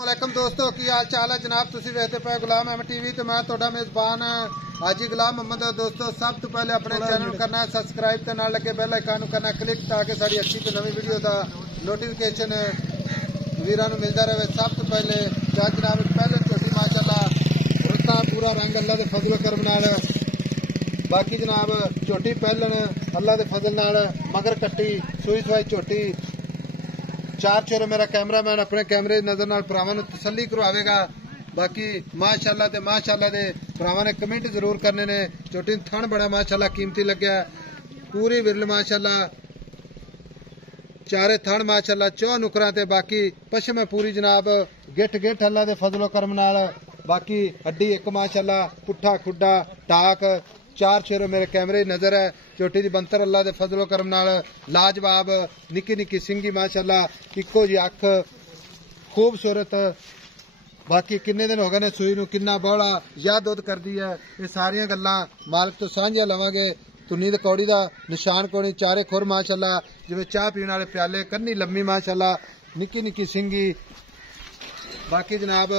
वालेकुम दोस्तों की हाल चाल है जनाब तुसी वेखते पे गुलाम अहमद टीवी तो मैं तोड़ा मेजबान हाजी गुलाम मोहम्मद। दोस्तों सब तो पहले अपने चैनल करना है सब्सक्राइब ते नाल लगे बेल आइकन करना क्लिक ताकि सारी अच्छी तो नवी वीडियो का नोटिफिकेशन वीरां नूं मिलता रहे। सब तो पहले क्या जनाब पहले झोटी माशाअल्लाह रुतना पूरा रंग अल्लाह के फजल करम नाल बाकी जनाब झोटी पहलन अल्लाह के फजल नाल मगर कट्टी सूई सवाई झोटी चार चोरे मेरा कैमरामैन अपने कैमरे नजर नाल भरावां नूं तसल्ली करवावेगा। बाकी माशाअल्लाह ते माशाअल्लाह दे भरावां ने कमेंट जरूर करने ने। झोटी थण बड़ा माशाअल्लाह कीमती लग्या पूरी विरल माशाअल्लाह चारे थण माशाअल्लाह चौ नुकरां ते बाकी पशम पूरी जनाब गिठ गिठ अल्लाह दे फजलो करम नाल बाकी हड्डी एक माशाअल्लाह पुट्ठा खुड्डा टाक चार शेरों मेरे कैमरे नजर है। झोटी दी बंतर अल्लाह दे फजलो करम नाल लाजवाब निक्की निक्की सिंगी माशाअल्लाह इक्को जी अख खूबसूरत। बाकी किन्ने दिन हो गए ने सूई नूं किन्ना बौड़ा या दुध करदी है ये सारियां गल्लां मालक तो सांझियां लवांगे। तुन्नी ते कौड़ी दा निशान कोनी चारे खुर माशाअल्लाह जिवें चाह पीण वाले प्याले कन्नी लम्मी माशाअल्लाह निक्की निक्की सिंगी। बाकी जनाब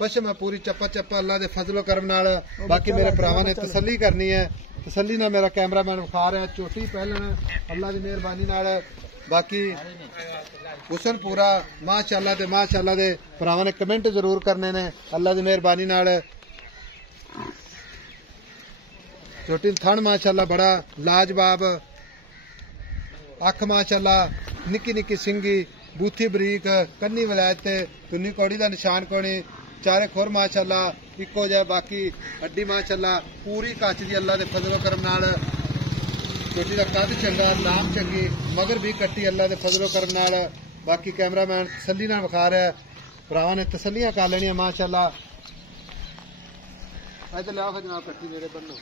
पशम पूरी चप्पा चप्पा अल्लाह दे फजलो करम नाल बाकी मेरे भरावां ने तसल्ली करनी है तसल्ली नाल मेरा कैमरामैन विखा रहा है। झोटी पहलन अल्लाह की मेहरबानी नाल बाकी हुसन पूरा माशाअल्लाह ते माशाअल्लाह दे भरावां ने कमेंट जरूर करने ने अल्लाह की मेहरबानी नाल। झोटी थण माशाअल्लाह बड़ा लाजवाब अख माशाअल्लाह निक्की निक्की सिंगी बूथी बरीक कन्नी वलैत तुन्नी कौड़ी दा निशान कोनी चारे खुर माशाअल्लाह इको जहा बाकी हड्डी माशाअल्लाह पूरी कच दी अल्लाह दे फजलो करम नाल। झोटी दा कद चंगा लाम चंगी मगर भी कट्टी अल्लाह दे फजलो करम नाल बाकी कैमरामैन तसल्ली नाल विखा रहा है भरावां ने तसल्लियां कर लेनियां माशाअल्लाह। इधर लियाओ जनाब कट्टी मेरे बन्नो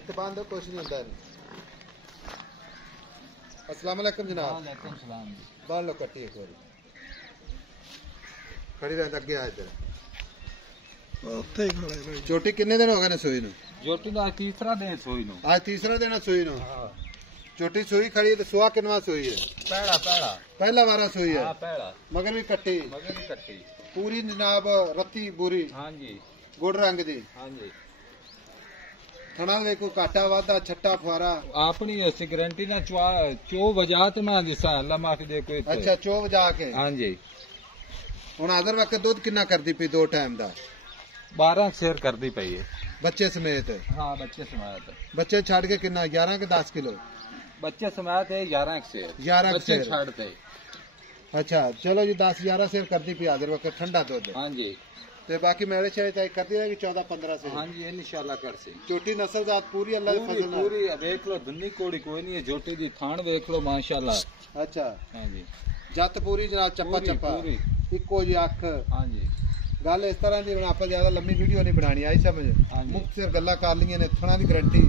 इत्ते बांध दो कुछ नहीं होंदा। अस्सलाम वालेकुम जनाब। वालेकुम सलाम जी। बांध लो कट्टी एक बारी खड़ी रह अगे आ इधर झोटी किन्ने दिन हो गए ने सूई नूं? झोटी दा तीसरा दिन सूई नूं। आज तीसरा दिन है सूई नूं। झोटी सूई खड़ी है तो सुहा किनवा सूई है? पहला पहला पहला वारा सूई है। हां पहला मगर भी कट्टी पूरी जनाब रत्ती बुरी। हां जी गुड़ रंग दी। हां जी थणा देखो काटा वादा छट्टा फुआरा अपनी ऐसी गारंटी ना चो वजह ते मैं दिसा अल्लाह माफी दे कोई। अच्छा चो वजा के। हां जी हुण आदर वक्त दुध किन्ना करदी पई दो टाइम दा? 12 शेर करदी पई है बच्चे समेत। हां बच्चे समेत बच्चे छाड़ के किन्ना 11 के 10 किलो बच्चे समेत है 11 शेर 11 बच्चे छाड़ते। अच्छा चलो जी 10-11 शेर करदी पई आदर वक्त ठंडा दुध। हां जी ते बाकी मेरे शायद तय करती रहेगी 14-15 से। हां जी इंशाल्लाह कर से। छोटी नस्ल जात पूरी अल्लाह के फजल नाल पूरी देख लो दुन्नी कोड़ी कोई नहीं है झोटी दी थान देख लो माशाल्लाह। अच्छा हां जी जत पूरी जनाब चप्पा चप्पा इको जी अख। हां जी गल इस तरह की आप ज्यादा लंबी वीडियो नहीं बनानी आई समझ मुक्त सिर गल्लां कर लियां ने थणा दी गारंटी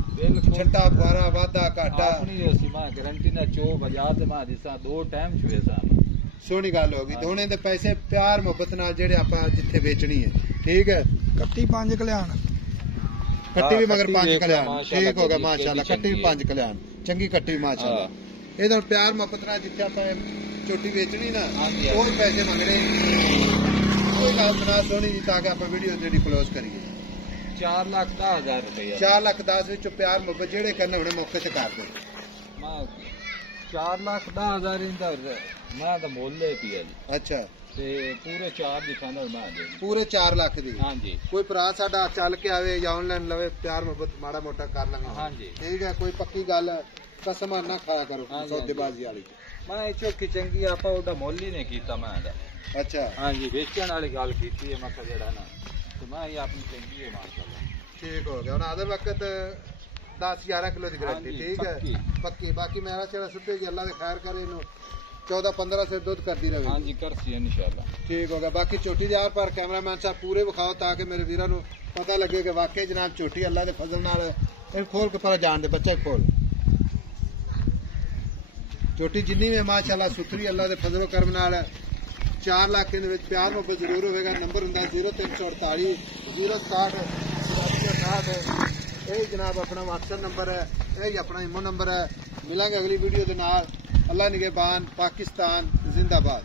छट्टा फुआरा वादा घाटा अपनी सीमा गारंटी ना चो बजा ते मा दिसा दो टाइम छुए सान सोहनी गल होगी दोने दे पैसे प्यार मुहब्बत नाल जेड़े आपां जिथे बेचनी है ठीक है। कट्टी 5 कल्याण कट्टी भी मगर 5 कल्याण ठीक हो गया माशाल्लाह कट्टी भी 5 कल्याण चंगी कट्टी भी माशाल्लाह। ये तो प्यार मुहब्बत नाल जिथे आपां छोटी बेचनी ना और पैसे मंगने कोई गल सुना सोहनी जी ताकि आपां वीडियो जेडी क्लोज करिए। 4,10,000 रुपया 4,10,000 विच प्यार मुहब्बत जेड़े करने हुणे मौके ते कर दो। 4,10,000 इंदा मैं तो मोल ले पिया जी। अच्छा ते पूरे 4 दी फाइनल मैं दे पूरे 4 लाख दी। हां जी कोई भरा साडा चल के आवे या ऑनलाइन लवे प्यार मुहब्बत माड़ा मोटा कर लांगे। हां जी ठीक है कोई पक्की गल कसम ना खाया करो सौदेबाजी वाली। मैं चौकी चंगी आपा ओदा मोल ही नहीं कीता मैं दा। अच्छा हां जी बेचण वाली गल कीती है मैं जेड़ा ना तो मैं ये अपनी चंगी है माशाल्लाह। ठीक हो गया हुण आधे वक्त 10-11 किलो की गारंटी ठीक है पक्की। बाकी मेरा चेहरा सुते जी अल्लाह दे खैर करे इनु 14-15 से दूध करती रहे। हां जी कर सी इंशाल्लाह ठीक हो गया। बाकी चोटी दे यार पर कैमरामैन साहब पूरे विखाओ ताकि मेरे वीरां नूं पता लगे कि वाकई जनाब चोटी अल्लाह दे फजल नाल इन खोल के पर जान दे बच्चे खोल चोटी जिन्नी भी माशाअल्लाह सुथरी अल्लाह दे फजल करम नाल 4 लाख के विच प्यार मुहब्बत जरूर होगा। नंबर हुंदा 0348 060 यही जनाब अपना व्हाट्सएप नंबर है यही अपना इमो नंबर है। मिलांगे अगली वीडियो के नाल। अल्लाह निगहबान पाकिस्तान जिंदाबाद।